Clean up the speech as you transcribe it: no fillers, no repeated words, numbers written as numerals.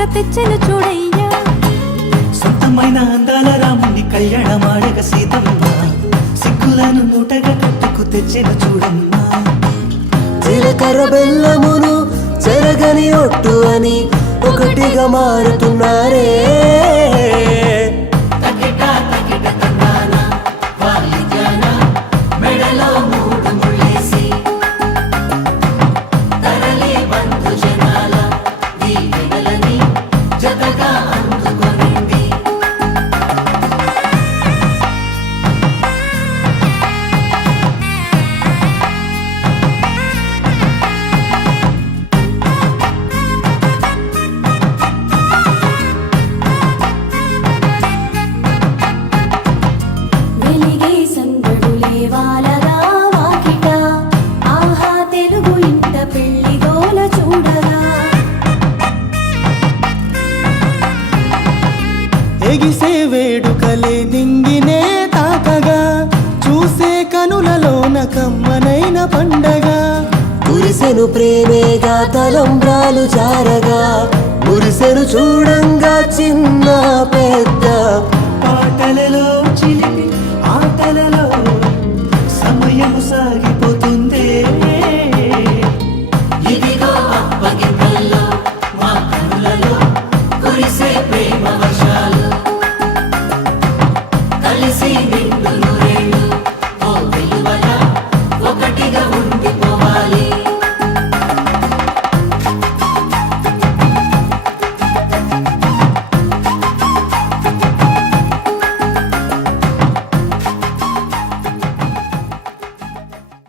కానుక తెచ్చెను చూడయ్యా. సొంతమైన అందాల రాముని కళ్యాణమాడగ సీతమ్మ సిగ్గులను మూటగా కట్టుకు తెచ్చెను చూడమ్మా. జీలకర్ర బెల్లమును చెరగని ఒట్టు అని ఒకటిగా మారుతున్నారే. వెలిగే సందడులే వాలగా వాకిట, ఆహా తెలుగు ఇంట పెళ్లి గోల చూడగా. ఎగిసే వేడుకలే నింగినే తాకగా, చూసే కనులలోన కమ్మనైన పండగ. కురిసెను ప్రేమేగా తలంబ్రాలు జారగా, మురిసెను చూడంగా చిన్న పెద్ద పాటలే